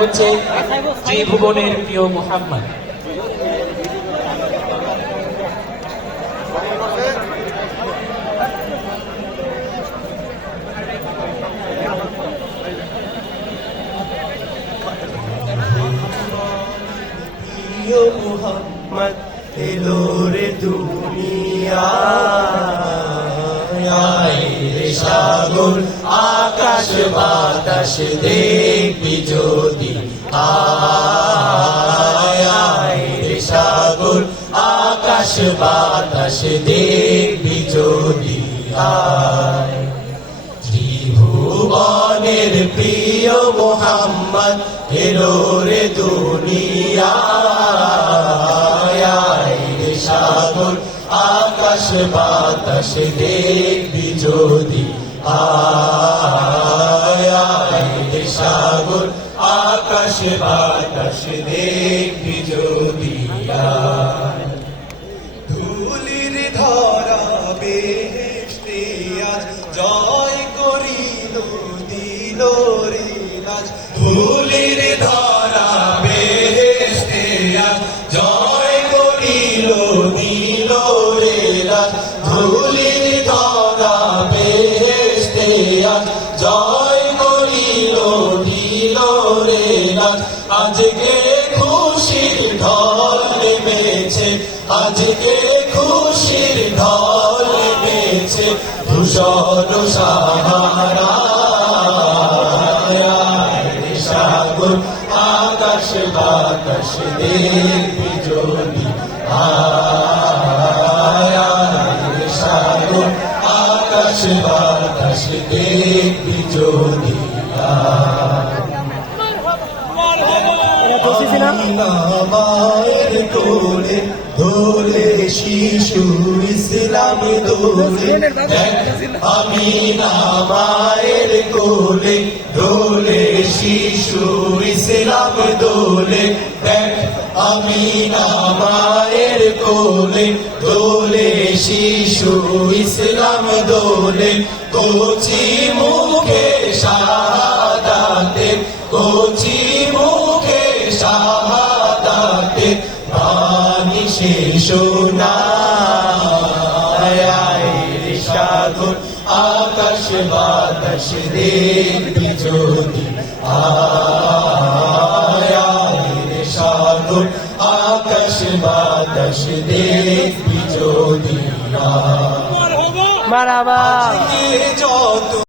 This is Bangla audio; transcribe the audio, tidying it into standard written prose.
হচ্ছে ত্রিভুবনের প্রিয় মুহাম্মদ। মুহাম্মদ এলো রে দুনিয়ায়, রে সাগর আকাশ বাতাস দেখবি যদি আয়, রে সাগর আকাশ বাতাস দেখবি যদি আয়। ত্রিভুবনের প্রিয় মুহাম্মদ এলো রে দুনিয়ায়, রে সাগর আকাশ বাতাস দেখবি যদি আয়, রে সাগর আকাশ বাতাস দেখবি যদি আয়। ধুলির ধরা বেহেশতে আজ জয় করিল দিল রে রাজ, ধুলির ধরা বেহেশতে আজ জয় করিল দিল রে রাজ, ধুলির ধরা বেহেশতে আজ জয় করিল দিল রে রাজ। আজকে খুশির ঢল নেমেছে, আজকে খুশির ঢল নেমেছে ধূসর সাহারা, রে সাগর আকাশ বাতাস দেখবি যদি আয়, রে সাগর আকাশ বাতাস দেখবি যদি মায়ের কোলে দোলে শিশু ইসলাম দোলে, আমি না মায়ের কোলে দোলে শিশু ইসলাম দোলে, দেখ আমি না মায়ের কোলে দোলে শিশু ইসলাম দোলে। কচি মুখে শাহাদাতে, কচি মুখে শাহাদাতে বাণী শেষ শোনায়, রে সাগর আকাশ বাতাস দেখবি যদি আয়, রে সাগর আকাশ বাতাস দেখবি যদি আয়। মারহাবা। যত